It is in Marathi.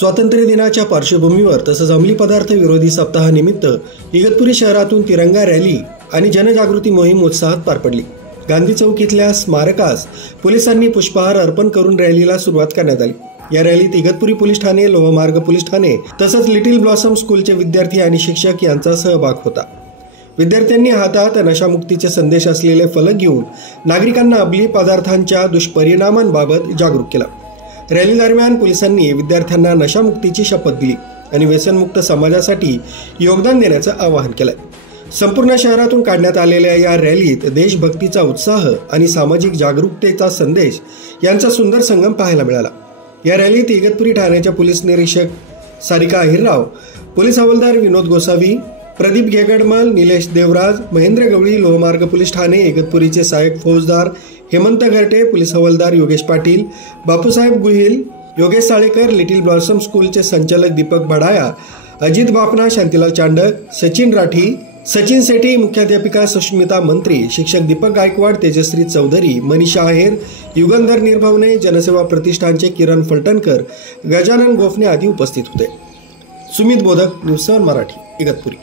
स्वातंत्र्य दिनाच्या पार्श्वभूमीवर तसंच अंमली पदार्थ विरोधी सप्ताहानिमित्त इगतपुरी शहरातून तिरंगा रॅली आणि जनजागृती मोहीम उत्साहात पार पडली। गांधी चौक इथल्या स्मारकास पोलिसांनी पुष्पहार अर्पण करून रॅलीला सुरुवात करण्यात आली। या रॅलीत इगतपुरी पोलीस ठाणे, लोहमार्ग पोलीस ठाणे तसंच लिटिल ब्लॉसम स्कूलचे विद्यार्थी आणि शिक्षक यांचा सहभाग होता। विद्यार्थ्यांनी हातात नशामुक्तीचे संदेश असलेले फलक घेऊन नागरिकांना अंमली पदार्थांच्या दुष्परिणामांबाबत जागरूक केलं। रॅली दरम्यान पोलिसांनी विद्यार्थ्यांना नशामुक्तीची शपथ दिली आणि व्यसनमुक्त समाजासाठी योगदान देण्याचं आवाहन केलं। संपूर्ण शहरातून काढण्यात आलेल्या या रॅलीत देशभक्तीचा उत्साह आणि सामाजिक जागरूकतेचा संदेश यांचा सुंदर संगम पाहायला मिळाला। या रॅलीत इगतपुरी ठाण्याच्या पोलीस निरीक्षक सारिका अहिरराव, पोलीस हवालदार विनोद गोसावी, प्रदीप घेगडमल, निलेश देवराज, महेंद्र गवळी, लोहमार्ग पोलीस ठाणे, इगतपुरीचे सहाय्यक फौजदार हेमंत घरटे, पोलीस हवालदार योगेश पाटील, बापूसाहेब गुहिल, योगेश साळेकर, लिटिल ब्लॉसम स्कूलचे संचालक दीपक भडाया, अजित बापना, शांतीलाल चांडक, सचिन राठी, सचिन सेठी, मुख्याध्यापिका सुष्मिता मंत्री, शिक्षक दीपक गायकवाड, तेजश्री चौधरी, मनीषा आहेर, युगंधर निर्भवने, जनसेवा प्रतिष्ठानचे किरण फलटणकर, गजानन गोफणे आदी उपस्थित होते। सुमित बोधक, न्यूज 7 मराठी, इगतपुरी।